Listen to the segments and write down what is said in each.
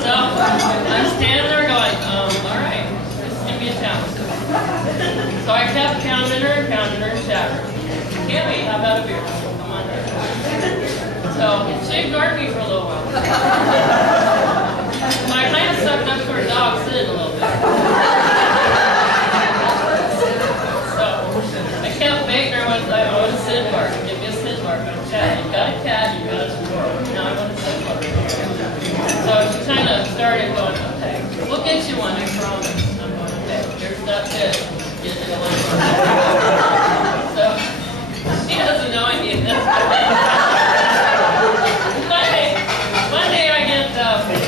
So I'm standing there going, all right, just give me a challenge. So I kept pounding her and shouting, Tammy, how about a beer? Come on. So she ignored me for a little while. So I kind of sucked up to her dog sitting a little bit. So I kept making her want to sit bark. Give me a sit bark. I'm chatting. You got a cat, you got a squirrel. Now I want to sit bark. So she kind of started going, okay, we'll get you one, I promise. I'm going, okay, here's that fish. Get it one. So she doesn't know I need this. Monday I get, I said,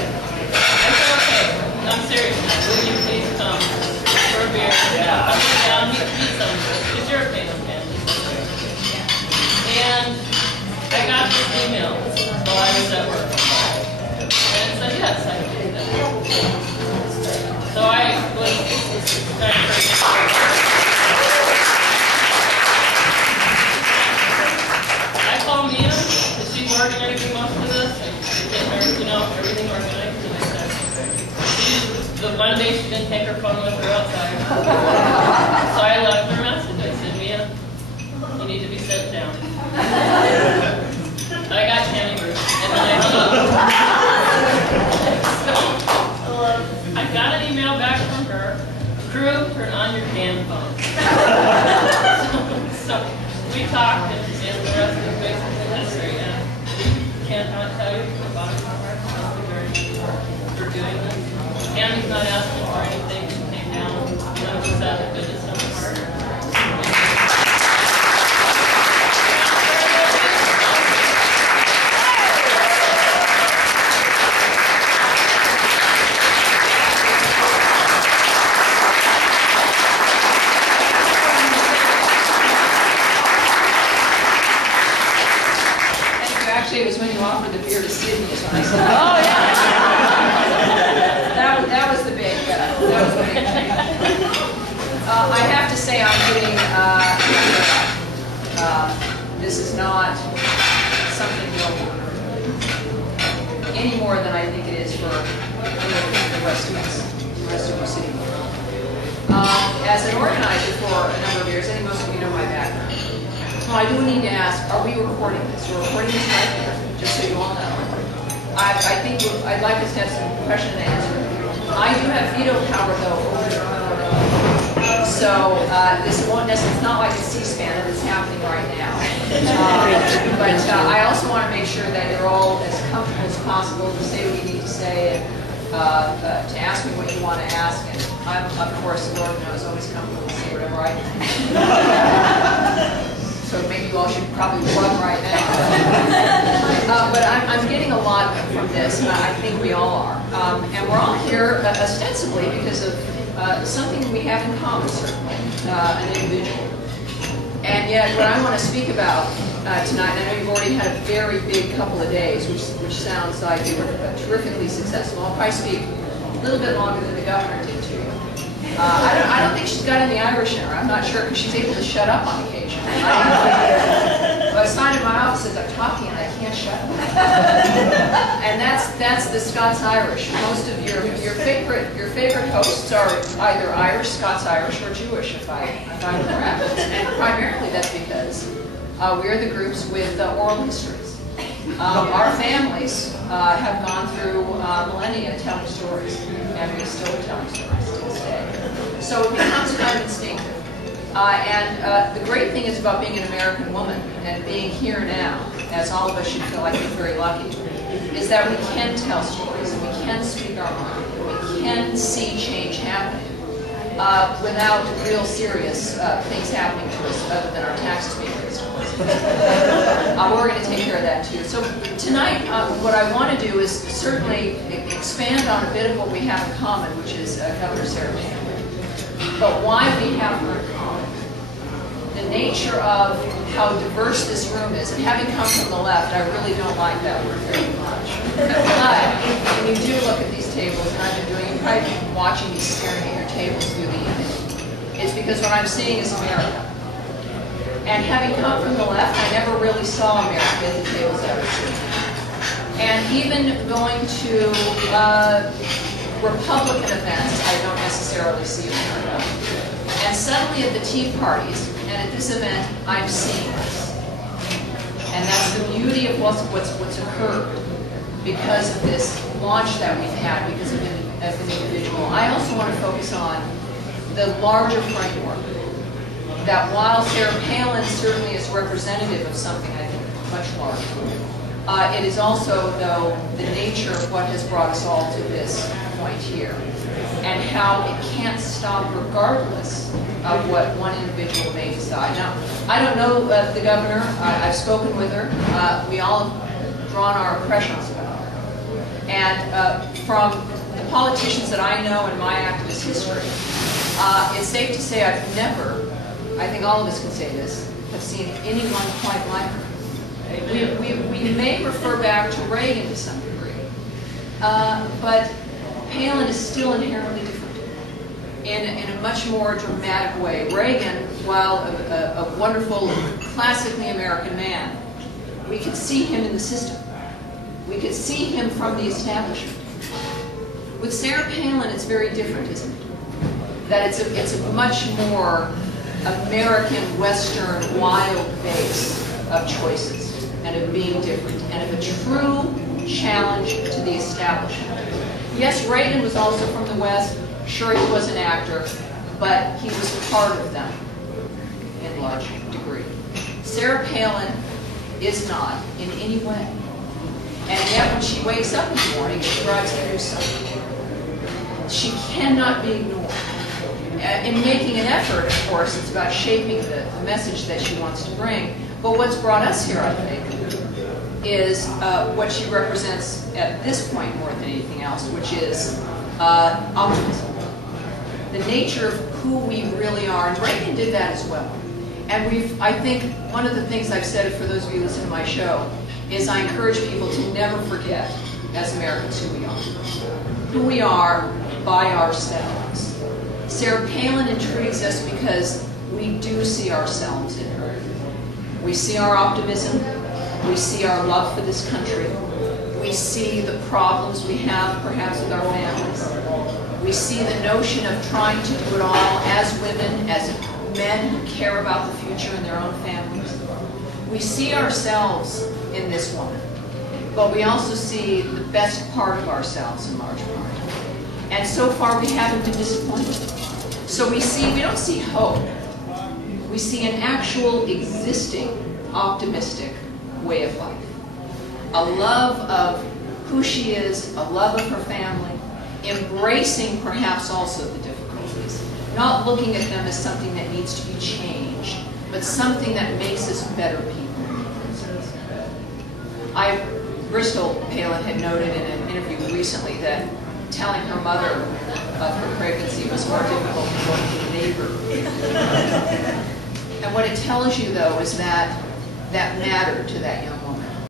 okay, I'm serious now. Will you please come for a beer? Yeah, I'll sit down, meet some. It's your opinion, man. And I got this email while I was at work. And it said, yes, I can do that. So I was trying to I called Mia, because she's organizing most of this, and getting her, everything organized. And I said, the Monday she didn't take her phone with her outside. So I left her a message. I said, Mia, you need to be set down. I got Tammy Bruce, and then I hung up. I got an email back from her. Crew, turn on your damn phone. So we talked, and the rest of the basically history. And we cannot tell you from the bottom of our hearts how very much for doing this. Tammy's not asking for anything. She came down. None of us out of goodness of her heart. It was when you offered the beer to Sydney, is when I said, oh, yeah. that was the big, I have to say I'm getting, this is not something any more than I think it is for the rest of us, the rest of our city. As an organizer for a number of years, I think most of you know my background. So I do need to ask, are we recording this? We're recording this right here, just so you all know. I think I'd like us to have some question and answer. I do have veto power, though, over the recording. So this won't necessarily, it's not like a C-SPAN that is happening right now. But I also want to make sure that you're all as comfortable as possible to say what you need to say and to ask me what you want to ask. And I'm, of course, Lord knows, always comfortable to say whatever I think. So maybe you all should probably run right now. But I'm getting a lot from this, and I think we all are. And we're all here ostensibly because of something we have in common, certainly, an individual. And yet, what I want to speak about tonight, and I know you've already had a very big couple of days, which sounds like you were terrifically successful. I'll probably speak a little bit longer than the governor did to you. I don't think she's got any Irish in her. I'm not sure because she's able to shut up on occasion. But a sign in my office says I'm talking and I can't shut up. And that's the Scots-Irish. Most of your favorite hosts are either Irish, Scots-Irish, or Jewish, if I'm correct. And primarily that's because we're the groups with oral histories. Our families have gone through millennia telling stories, and we still are telling stories to this day. So it becomes kind of instinctive. And the great thing is about being an American woman and being here now, as all of us should feel like we're very lucky, is that we can tell stories, and we can speak our mind, and we can see change happening without real serious things happening to us other than our taxes being raised. We're going to take care of that too. So tonight, what I want to do is certainly expand on a bit of what we have in common, which is Governor Sarah Palin. But why we have her in common, the nature of how diverse this room is, and having come from the left, I really don't like that word very much. But when you do look at these tables, and I've been doing, you've probably been watching me staring at your tables through the evening, it's because what I'm seeing is America. And having come from the left, I never really saw America at the tables I was sitting at. And even going to Republican events, I don't necessarily see America. And suddenly at the tea parties, and at this event, I'm seeing this. And that's the beauty of what's occurred because of this launch that we've had, because of an individual. I also want to focus on the larger framework, that while Sarah Palin certainly is representative of something, I think, much larger, it is also, though, the nature of what has brought us all to this point here, and how it can't stop regardless of what one individual may decide. Now, I don't know the governor. I've spoken with her. We all have drawn our impressions about her. And from the politicians that I know in my activist history, it's safe to say I've never, I think all of us can say this, have seen anyone quite like her. We may refer back to Reagan to some degree, but Palin is still inherently different in a much more dramatic way. Reagan, while a wonderful, classically American man, we could see him in the system. We could see him from the establishment. With Sarah Palin, it's very different, isn't it? That it's a much more American, Western, wild base of choices and of being different and of a true challenge to the establishment. Yes, Reagan was also from the West. Sure, he was an actor, but he was part of them in large degree. Sarah Palin is not in any way. And yet when she wakes up in the morning, she tries to do something. She cannot be ignored. In making an effort, of course, it's about shaping the message that she wants to bring. But what's brought us here, I think, is what she represents at this point more than anything else, which is optimism. The nature of who we really are. And Reagan did that as well. And I think one of the things I've said, for those of you who listen to my show, is I encourage people to never forget, as Americans, who we are. Who we are by ourselves. Sarah Palin intrigues us because we do see ourselves in her. We see our optimism. We see our love for this country. We see the problems we have, perhaps, with our families. We see the notion of trying to do it all as women, as men who care about the future in their own families. We see ourselves in this woman, but we also see the best part of ourselves in large part. And so far we haven't been disappointed. So we don't see hope. We see an actual existing optimistic way of life. A love of who she is, a love of her family, embracing perhaps also the difficulties, not looking at them as something that needs to be changed, but something that makes us better people. Bristol Palin had noted in an interview recently that telling her mother of her pregnancy was more difficult than going to the neighbor. And what it tells you, though, is that that mattered to that young woman.